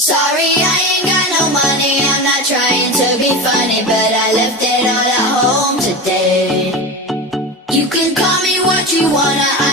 Sorry, I ain't got no money. I'm not trying to be funny, but I left it all at home today. You can call me what you wanna.